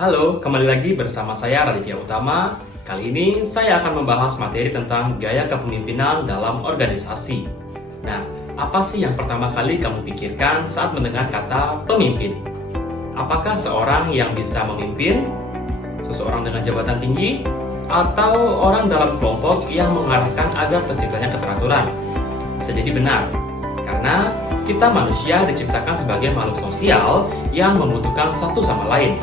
Halo, kembali lagi bersama saya Raditya Utama. Kali ini saya akan membahas materi tentang gaya kepemimpinan dalam organisasi. Nah, apa sih yang pertama kali kamu pikirkan saat mendengar kata pemimpin? Apakah seorang yang bisa memimpin, seseorang dengan jabatan tinggi, atau orang dalam kelompok yang mengarahkan agar terciptanya keteraturan? Bisa jadi benar, karena kita manusia diciptakan sebagai makhluk sosial yang membutuhkan satu sama lain.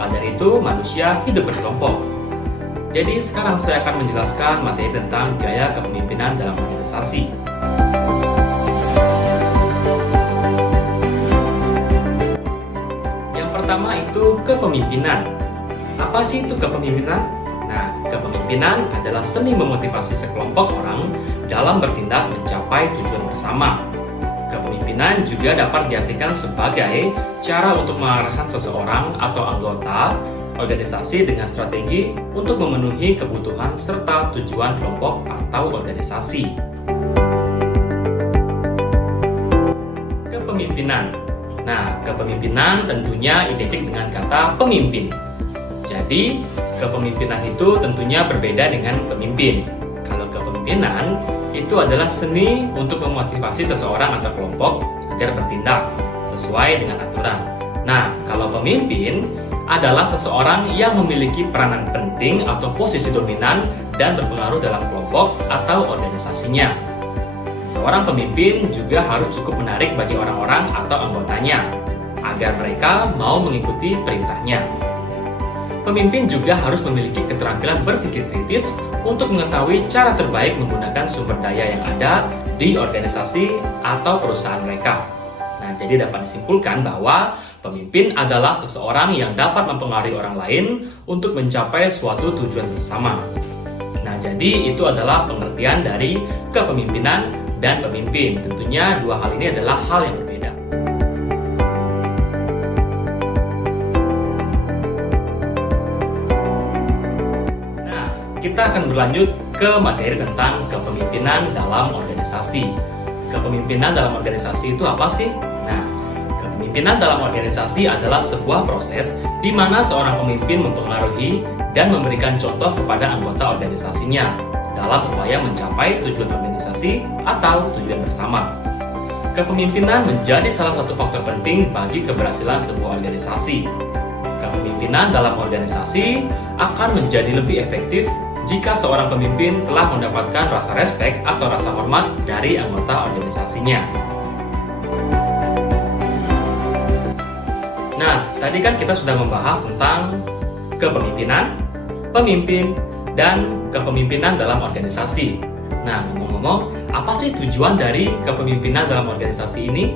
Maka dari itu, manusia hidup berkelompok. Jadi sekarang saya akan menjelaskan materi tentang gaya kepemimpinan dalam organisasi. Yang pertama itu kepemimpinan. Apa sih itu kepemimpinan? Nah, kepemimpinan adalah seni memotivasi sekelompok orang dalam bertindak mencapai tujuan bersama. Kepemimpinan juga dapat diartikan sebagai cara untuk mengarahkan seseorang atau anggota organisasi dengan strategi untuk memenuhi kebutuhan serta tujuan kelompok atau organisasi. Kepemimpinan. Nah, kepemimpinan tentunya identik dengan kata pemimpin. Jadi, kepemimpinan itu tentunya berbeda dengan pemimpin. Kalau kepemimpinan itu adalah seni untuk memotivasi seseorang atau kelompok agar bertindak sesuai dengan aturan. Nah, kalau pemimpin adalah seseorang yang memiliki peranan penting atau posisi dominan dan berpengaruh dalam kelompok atau organisasinya. Seorang pemimpin juga harus cukup menarik bagi orang-orang atau anggotanya agar mereka mau mengikuti perintahnya. Pemimpin juga harus memiliki keterampilan berpikir kritis untuk mengetahui cara terbaik menggunakan sumber daya yang ada di organisasi atau perusahaan mereka. Nah, jadi dapat disimpulkan bahwa pemimpin adalah seseorang yang dapat mempengaruhi orang lain untuk mencapai suatu tujuan bersama. Nah, jadi itu adalah pengertian dari kepemimpinan dan pemimpin. Tentunya dua hal ini adalah hal yang berbeda. Kita akan berlanjut ke materi tentang kepemimpinan dalam organisasi. Kepemimpinan dalam organisasi itu apa sih? Nah, kepemimpinan dalam organisasi adalah sebuah proses di mana seorang pemimpin mempengaruhi dan memberikan contoh kepada anggota organisasinya dalam upaya mencapai tujuan organisasi atau tujuan bersama. Kepemimpinan menjadi salah satu faktor penting bagi keberhasilan sebuah organisasi. Kepemimpinan dalam organisasi akan menjadi lebih efektif jika seorang pemimpin telah mendapatkan rasa respek atau rasa hormat dari anggota organisasinya. Nah, tadi kan kita sudah membahas tentang kepemimpinan, pemimpin, dan kepemimpinan dalam organisasi. Nah, ngomong-ngomong, apa sih tujuan dari kepemimpinan dalam organisasi ini?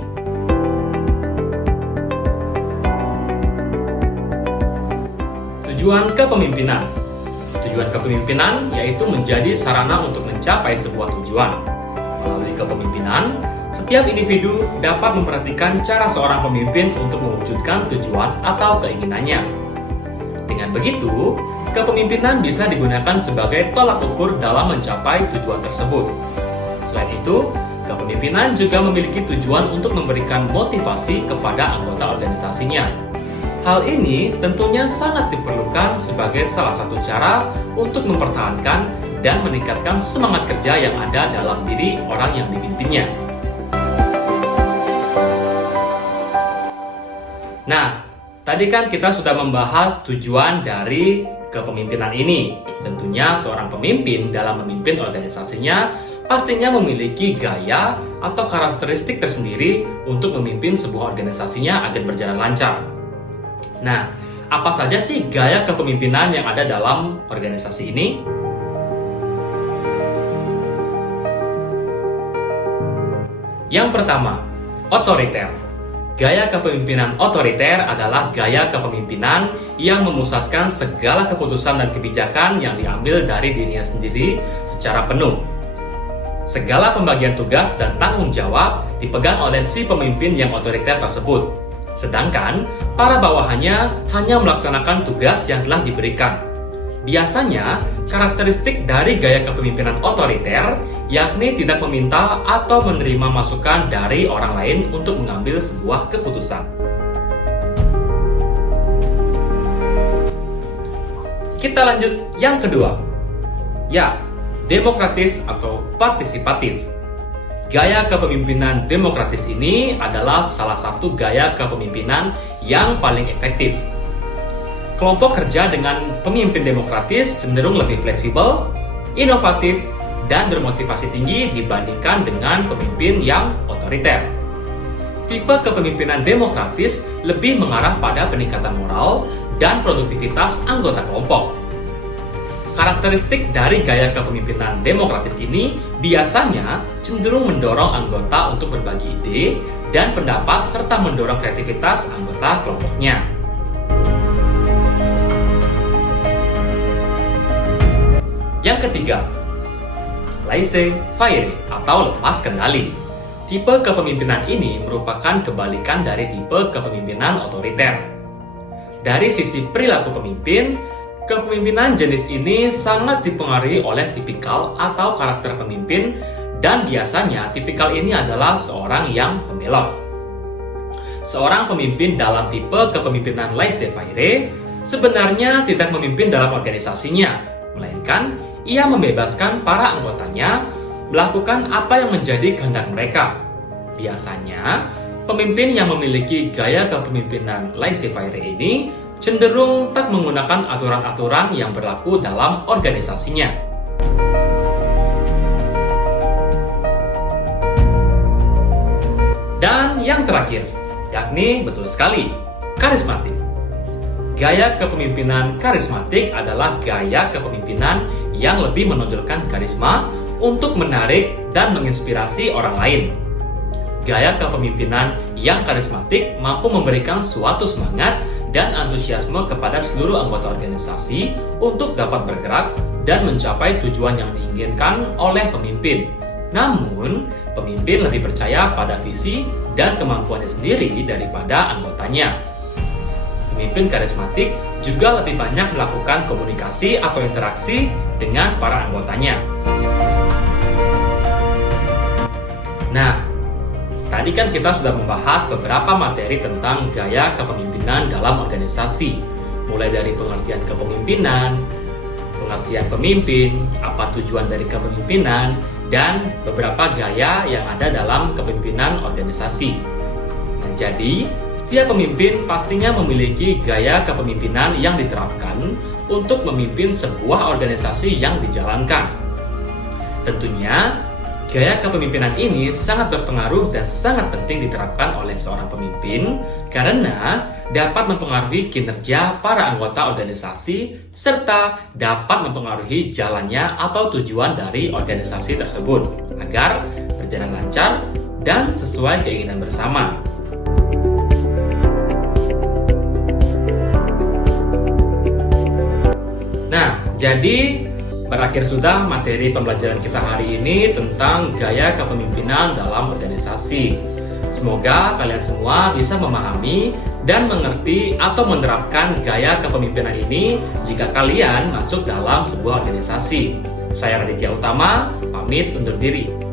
Tujuan kepemimpinan. Tujuan kepemimpinan yaitu menjadi sarana untuk mencapai sebuah tujuan. Melalui kepemimpinan, setiap individu dapat memperhatikan cara seorang pemimpin untuk mewujudkan tujuan atau keinginannya. Dengan begitu, kepemimpinan bisa digunakan sebagai tolak ukur dalam mencapai tujuan tersebut. Selain itu, kepemimpinan juga memiliki tujuan untuk memberikan motivasi kepada anggota organisasinya. Hal ini tentunya sangat diperlukan sebagai salah satu cara untuk mempertahankan dan meningkatkan semangat kerja yang ada dalam diri orang yang dipimpinnya. Nah, tadi kan kita sudah membahas tujuan dari kepemimpinan ini. Tentunya seorang pemimpin dalam memimpin organisasinya pastinya memiliki gaya atau karakteristik tersendiri untuk memimpin sebuah organisasinya agar berjalan lancar. Nah, apa saja sih gaya kepemimpinan yang ada dalam organisasi ini? Yang pertama, otoriter. Gaya kepemimpinan otoriter adalah gaya kepemimpinan yang memusatkan segala keputusan dan kebijakan yang diambil dari dirinya sendiri secara penuh. Segala pembagian tugas dan tanggung jawab dipegang oleh si pemimpin yang otoriter tersebut. Sedangkan para bawahannya hanya melaksanakan tugas yang telah diberikan. Biasanya, karakteristik dari gaya kepemimpinan otoriter yakni tidak meminta atau menerima masukan dari orang lain untuk mengambil sebuah keputusan. kita lanjut yang kedua. Ya, demokratis atau partisipatif. Gaya kepemimpinan demokratis ini adalah salah satu gaya kepemimpinan yang paling efektif. Kelompok kerja dengan pemimpin demokratis cenderung lebih fleksibel, inovatif, dan bermotivasi tinggi dibandingkan dengan pemimpin yang otoriter. Tipe kepemimpinan demokratis lebih mengarah pada peningkatan moral dan produktivitas anggota kelompok. Karakteristik dari gaya kepemimpinan demokratis ini biasanya cenderung mendorong anggota untuk berbagi ide dan pendapat serta mendorong kreativitas anggota kelompoknya. Yang ketiga, laissez-faire atau lepas kendali. Tipe kepemimpinan ini merupakan kebalikan dari tipe kepemimpinan otoriter. Dari sisi perilaku pemimpin, kepemimpinan jenis ini sangat dipengaruhi oleh tipikal atau karakter pemimpin, dan biasanya tipikal ini adalah seorang yang pembelot. Seorang pemimpin dalam tipe kepemimpinan laissez-faire sebenarnya tidak memimpin dalam organisasinya, melainkan ia membebaskan para anggotanya melakukan apa yang menjadi kehendak mereka. Biasanya, pemimpin yang memiliki gaya kepemimpinan laissez-faire ini cenderung tak menggunakan aturan-aturan yang berlaku dalam organisasinya. Dan yang terakhir, yakni betul sekali, karismatik. Gaya kepemimpinan karismatik adalah gaya kepemimpinan yang lebih menonjolkan karisma untuk menarik dan menginspirasi orang lain. Gaya kepemimpinan yang karismatik mampu memberikan suatu semangat dan antusiasme kepada seluruh anggota organisasi untuk dapat bergerak dan mencapai tujuan yang diinginkan oleh pemimpin. Namun, pemimpin lebih percaya pada visi dan kemampuannya sendiri daripada anggotanya. Pemimpin karismatik juga lebih banyak melakukan komunikasi atau interaksi dengan para anggotanya. Nah, tadi kan kita sudah membahas beberapa materi tentang gaya kepemimpinan dalam organisasi, mulai dari pengertian kepemimpinan, pengertian pemimpin, apa tujuan dari kepemimpinan, dan beberapa gaya yang ada dalam kepemimpinan organisasi. Nah, jadi setiap pemimpin pastinya memiliki gaya kepemimpinan yang diterapkan untuk memimpin sebuah organisasi yang dijalankan. Tentunya, gaya kepemimpinan ini sangat berpengaruh dan sangat penting diterapkan oleh seorang pemimpin karena dapat mempengaruhi kinerja para anggota organisasi serta dapat mempengaruhi jalannya atau tujuan dari organisasi tersebut agar berjalan lancar dan sesuai keinginan bersama. Nah, jadi berakhir sudah materi pembelajaran kita hari ini tentang gaya kepemimpinan dalam organisasi. Semoga kalian semua bisa memahami dan mengerti atau menerapkan gaya kepemimpinan ini jika kalian masuk dalam sebuah organisasi. Saya Raditya Utama, pamit undur diri.